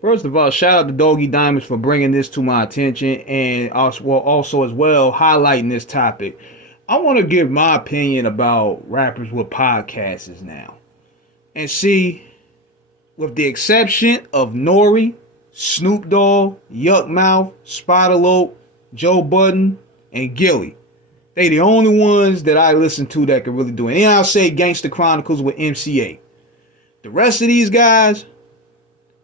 First of all, shout out to Doggy Diamonds for bringing this to my attention and also as well highlighting this topic. I want to give my opinion about rappers with podcasts now. And see, with the exception of Nori, Snoop Dogg, Yuck Mouth, Spider Joe Budden, and Gilly. They the only ones that I listen to that can really do it. And I'll say Gangsta Chronicles with MC8. The rest of these guys,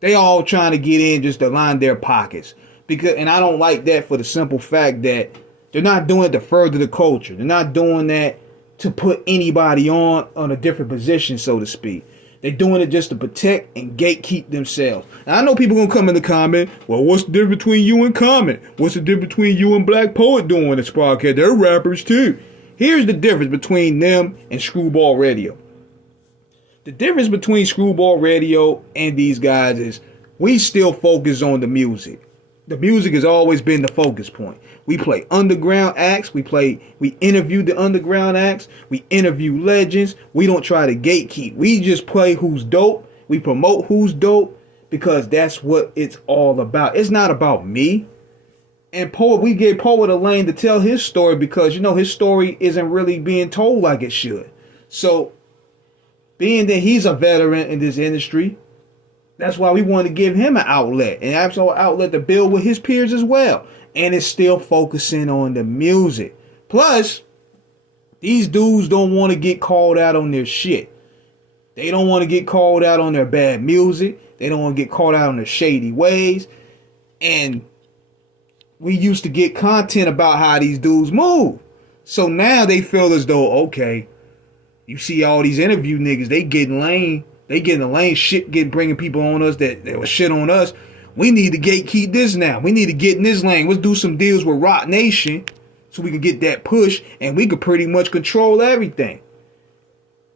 they all trying to get in just to line their pockets. And I don't like that for the simple fact that they're not doing it to further the culture. They're not doing that to put anybody on a different position, so to speak. They're doing it just to protect and gatekeep themselves. Now, I know people gonna come in the comment, well, what's the difference between you and Common? What's the difference between you and Black Poet doing this podcast? They're rappers too. Here's the difference between them and Screwball Radio. The difference between Screwball Radio and these guys is we still focus on the music. The music has always been the focus point. We play underground acts. We interview the underground acts. We interview legends. We don't try to gatekeep. We just play who's dope. We promote who's dope because that's what it's all about. It's not about me. And Poet, we gave Poet a lane to tell his story because, his story isn't really being told like it should. So, being that he's a veteran in this industry, that's why we want to give him an outlet, an absolute outlet to build with his peers as well. And it's still focusing on the music. Plus, these dudes don't want to get called out on their shit. They don't want to get called out on their bad music. They don't want to get called out on their shady ways. And we used to get content about how these dudes move. So now they feel as though, okay, you see all these interview niggas, they getting lame. They getting the lame shit, bringing people on us that was shit on us. We need to gatekeep this now. We need to get in this lane. Let's do some deals with Roc Nation so we can get that push and we could pretty much control everything.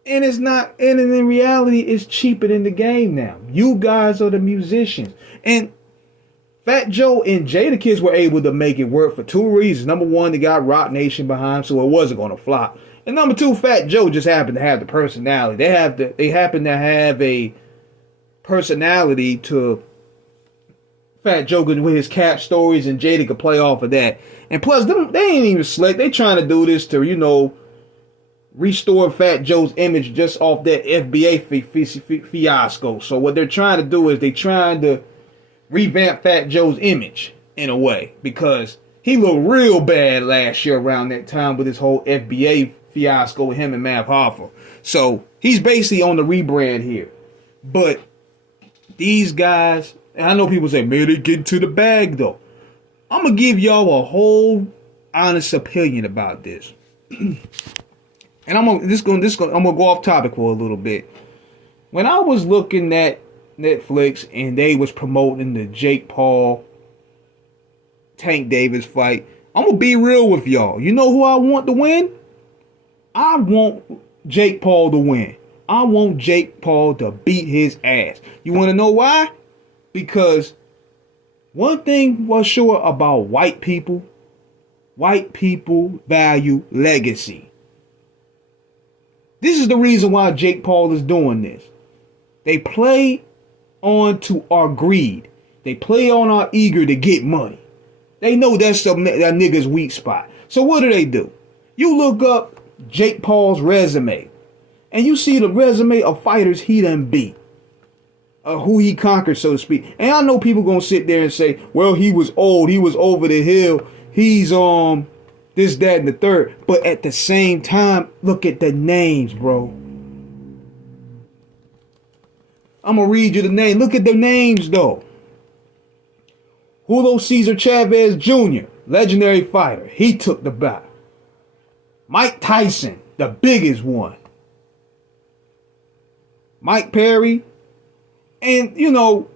And it's not, and in reality, it's cheaper than the game now. You guys are the musicians. And Fat Joe and Jadakiss were able to make it work for two reasons. Number one, they got Roc Nation behind, so it wasn't going to flop. And number two, Fat Joe just happened to have the personality. They happen to have a personality to Fat Joe with his cap stories, and Jada could play off of that. And plus, they ain't even slick. They trying to do this to, restore Fat Joe's image just off that FBA fiasco. So what they're trying to do is they trying to revamp Fat Joe's image in a way, because he looked real bad last year around that time with his whole FBA fiasco with him and Mav Hoffa. So he's basically on the rebrand here. But these guys, and I know people say, man, they get to the bag though. I'm gonna give y'all a whole honest opinion about this. And I'm gonna go off topic for a little bit. When I was looking at Netflix and they was promoting the Jake Paul Tank Davis fight, I'm gonna be real with y'all. You know who I want to win? I want Jake Paul to win. I want Jake Paul to beat his ass. You want to know why? Because one thing was sure about white people value legacy. This is the reason why Jake Paul is doing this. They play on to our greed. They play on our eager to get money. They know that's that nigga's weak spot. So what do? You look up Jake Paul's resume, and you see the resume of fighters he done beat, who he conquered, so to speak. And I know people gonna sit there and say, well, he was old, he was over the hill, he's this, that, and the third. But at the same time, look at the names, bro. I'm gonna read you the name. Look at the names though. Julio Cesar Chavez Jr., legendary fighter. He took the bout. Mike Tyson, the biggest one. Mike Perry, and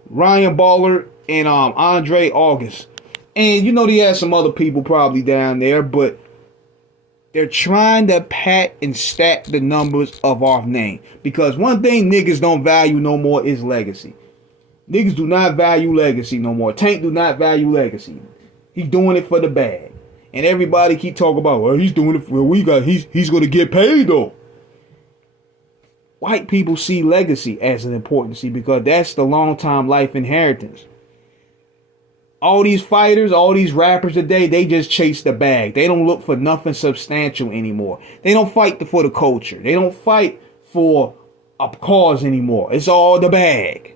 Ryan Baller and Andre August. And they had some other people probably down there, but they're trying to pat and stack the numbers of our name. Because one thing niggas don't value no more is legacy. Niggas do not value legacy no more. Tank do not value legacy. He's doing it for the bag. And everybody keep talking about, well, he's doing it for he's gonna get paid though. White people see legacy as an importance because that's the long time life inheritance. All these fighters, all these rappers today, they just chase the bag. They don't look for nothing substantial anymore. They don't fight for the culture. They don't fight for a cause anymore. It's all the bag.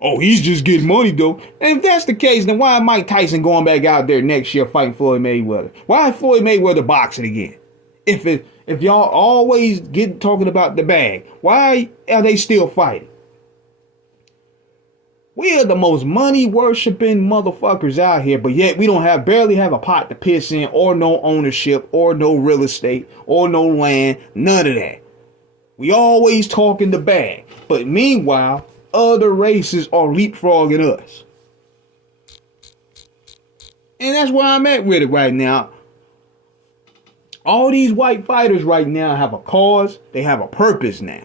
Oh, he's just getting money though. And if that's the case, then why is Mike Tyson going back out there next year fighting Floyd Mayweather? Why is Floyd Mayweather boxing again? If y'all always get talking about the bag, why are they still fighting? We are the most money worshiping motherfuckers out here, but yet we don't barely have a pot to piss in, or no ownership, or no real estate, or no land, none of that. We always talking the bag, but meanwhile, other races are leapfrogging us. And that's where I'm at with it right now. All these white fighters right now have a cause, they have a purpose now.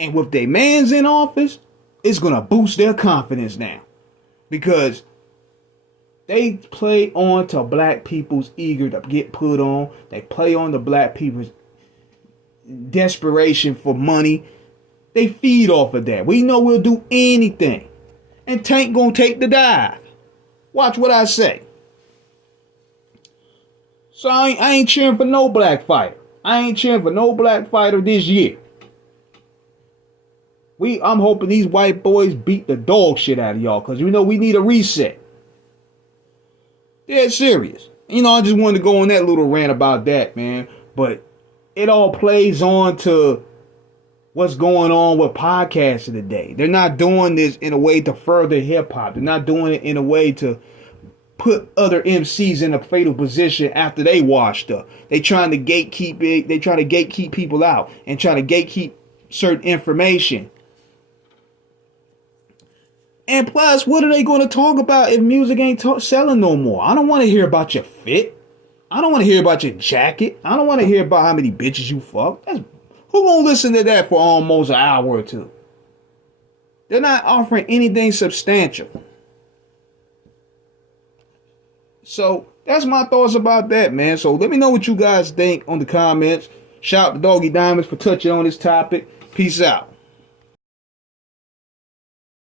And with their mans in office, it's going to boost their confidence now. Because they play on to black people's eager to get put on. They play on the black people's desperation for money. They feed off of that. We know we'll do anything. And Tank going to take the dive. Watch what I say. So I ain't cheering for no black fighter. I ain't cheering for no black fighter this year. I'm hoping these white boys beat the dog shit out of y'all, because we need a reset. Dead serious. I just wanted to go on that little rant about that, man. But it all plays on to what's going on with podcasts today. They're not doing this in a way to further hip hop. They're not doing it in a way to put other MCs in a fatal position after they washed up. They trying to gatekeep it. They try to gatekeep people out and try to gatekeep certain information. And plus, what are they going to talk about if music ain't selling no more? I don't want to hear about your fit. I don't want to hear about your jacket. I don't want to hear about how many bitches you fuck. Who going to listen to that for almost an hour or two? They're not offering anything substantial. So that's my thoughts about that, man. So let me know what you guys think on the comments. Shout out to Doggy Diamonds for touching on this topic. Peace out.